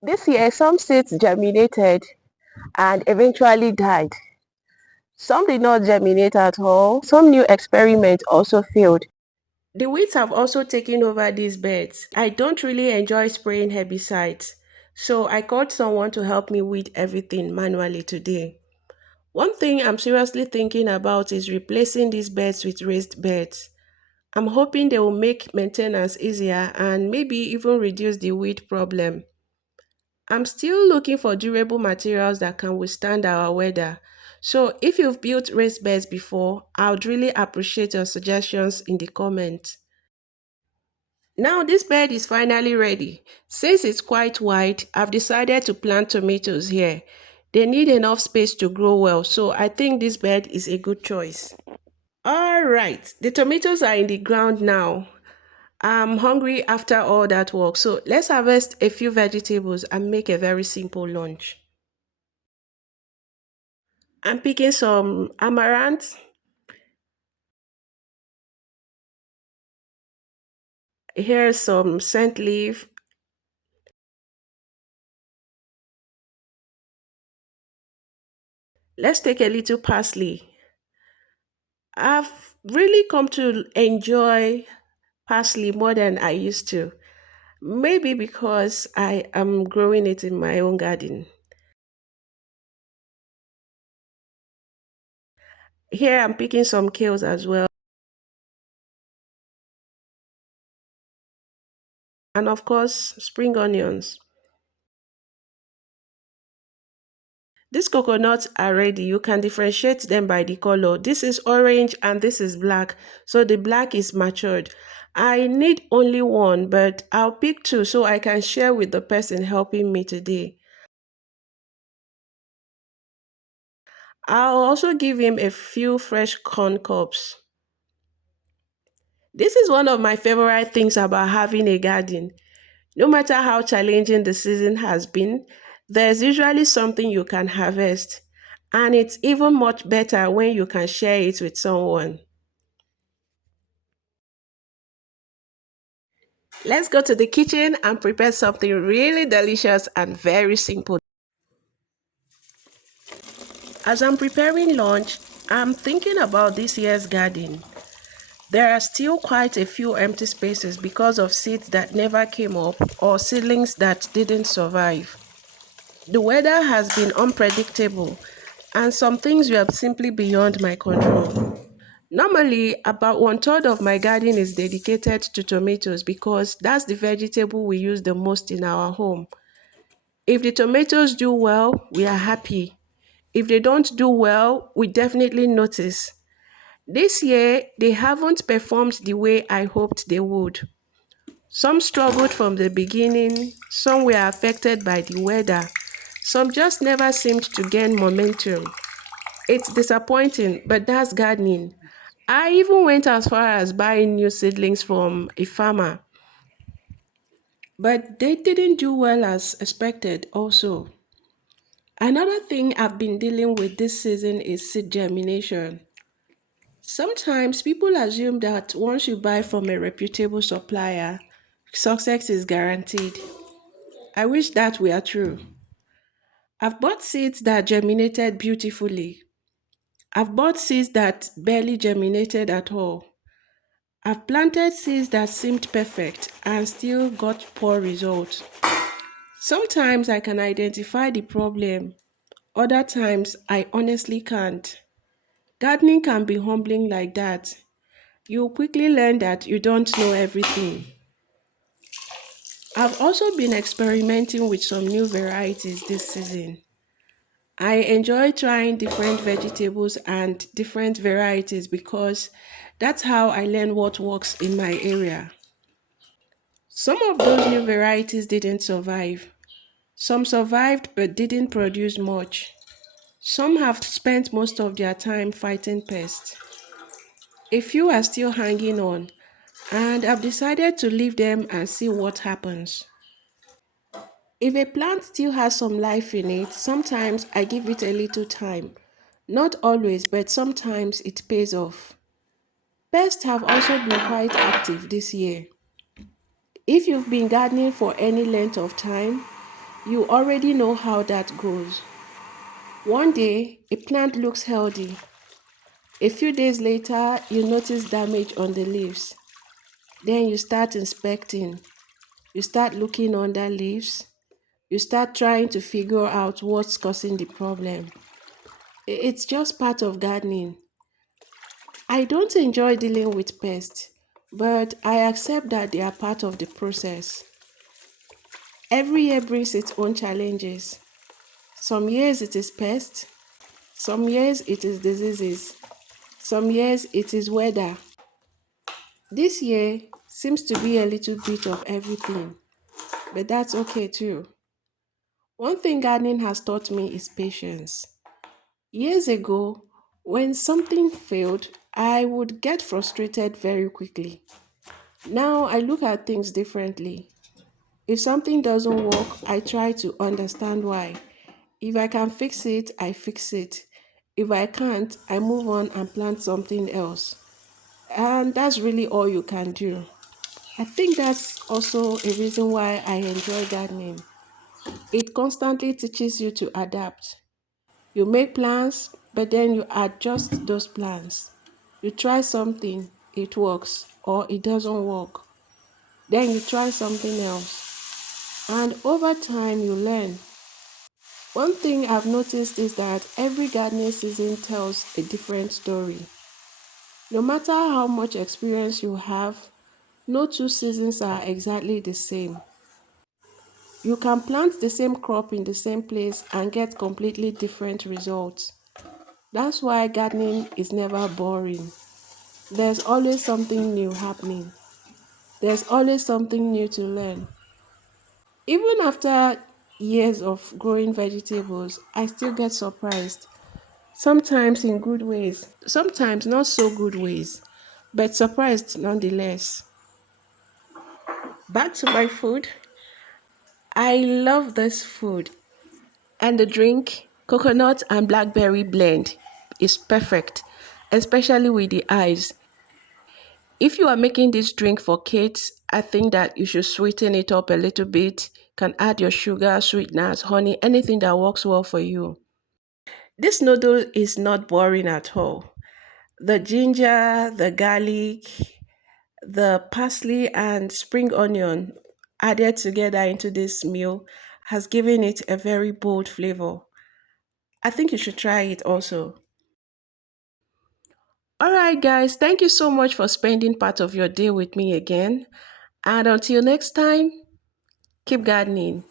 This year, some seeds germinated and eventually died. Some did not germinate at all. Some new experiments also failed. The weeds have also taken over these beds. I don't really enjoy spraying herbicides, so I called someone to help me weed everything manually today. One thing I'm seriously thinking about is replacing these beds with raised beds. I'm hoping they will make maintenance easier and maybe even reduce the weed problem. I'm still looking for durable materials that can withstand our weather. So if you've built raised beds before, I would really appreciate your suggestions in the comments. Now this bed is finally ready. Since it's quite wide, I've decided to plant tomatoes here. They need enough space to grow well, so I think this bed is a good choice. All right, the tomatoes are in the ground now. I'm hungry after all that work, so let's harvest a few vegetables and make a very simple lunch. I'm picking some amaranth. Here's some scent leaf. Let's take a little parsley. I've really come to enjoy parsley more than I used to. Maybe because I am growing it in my own garden. Here I'm picking some kales as well. And of course, spring onions. These coconuts are ready. You can differentiate them by the color. This is orange and this is black. So the black is matured. I need only one, but I'll pick two so I can share with the person helping me today. I'll also give him a few fresh corn cobs. This is one of my favorite things about having a garden. No matter how challenging the season has been, there's usually something you can harvest. And it's even much better when you can share it with someone. Let's go to the kitchen and prepare something really delicious and very simple. As I'm preparing lunch, I'm thinking about this year's garden. There are still quite a few empty spaces because of seeds that never came up or seedlings that didn't survive. The weather has been unpredictable and some things were simply beyond my control. Normally, about one third of my garden is dedicated to tomatoes because that's the vegetable we use the most in our home. If the tomatoes do well, we are happy. If they don't do well, we definitely notice. This year, they haven't performed the way I hoped they would. Some struggled from the beginning, some were affected by the weather, some just never seemed to gain momentum. It's disappointing, but that's gardening. I even went as far as buying new seedlings from a farmer, but they didn't do well as expected, also. Another thing I've been dealing with this season is seed germination. Sometimes people assume that once you buy from a reputable supplier, success is guaranteed. I wish that were true. I've bought seeds that germinated beautifully. I've bought seeds that barely germinated at all. I've planted seeds that seemed perfect and still got poor results. Sometimes I can identify the problem, other times I honestly can't. Gardening can be humbling like that. You quickly learn that you don't know everything. I've also been experimenting with some new varieties this season. I enjoy trying different vegetables and different varieties because that's how I learn what works in my area. Some of those new varieties didn't survive. Some survived but didn't produce much. Some have spent most of their time fighting pests. A few are still hanging on, and I've decided to leave them and see what happens. If a plant still has some life in it, sometimes I give it a little time. Not always, but sometimes it pays off. Pests have also been quite active this year. If you've been gardening for any length of time, You already know how that goes. One day, a plant looks healthy. A few days later, you notice damage on the leaves. Then you start inspecting. You start looking under leaves. You start trying to figure out what's causing the problem. It's just part of gardening. I don't enjoy dealing with pests, but I accept that they are part of the process. Every year brings its own challenges. Some years it is pests, some years it is diseases, some years it is weather. This year seems to be a little bit of everything, but that's okay too. One thing gardening has taught me is patience. Years ago, when something failed, I would get frustrated very quickly. Now I look at things differently. If something doesn't work, I try to understand why. If I can fix it, I fix it. If I can't, I move on and plant something else. And that's really all you can do. I think that's also a reason why I enjoy gardening. It constantly teaches you to adapt. You make plans, but then you adjust those plans. You try something, it works, or it doesn't work. Then you try something else. And over time, you learn. One thing I've noticed is that every gardening season tells a different story. No matter how much experience you have, no two seasons are exactly the same. You can plant the same crop in the same place and get completely different results. That's why gardening is never boring. There's always something new happening. There's always something new to learn. Even after years of growing vegetables, I still get surprised. Sometimes in good ways, sometimes not so good ways, but surprised nonetheless. Back to my food. I love this food. And the drink, coconut and blackberry blend, is perfect, especially with the eyes. If you are making this drink for kids, I think that you should sweeten it up a little bit. Can add your sugar, sweeteners, honey, anything that works well for you. This noodle is not boring at all. The ginger, the garlic, the parsley, and spring onion added together into this meal has given it a very bold flavor. I think you should try it also. All right, guys, thank you so much for spending part of your day with me again. And until next time, keep gardening.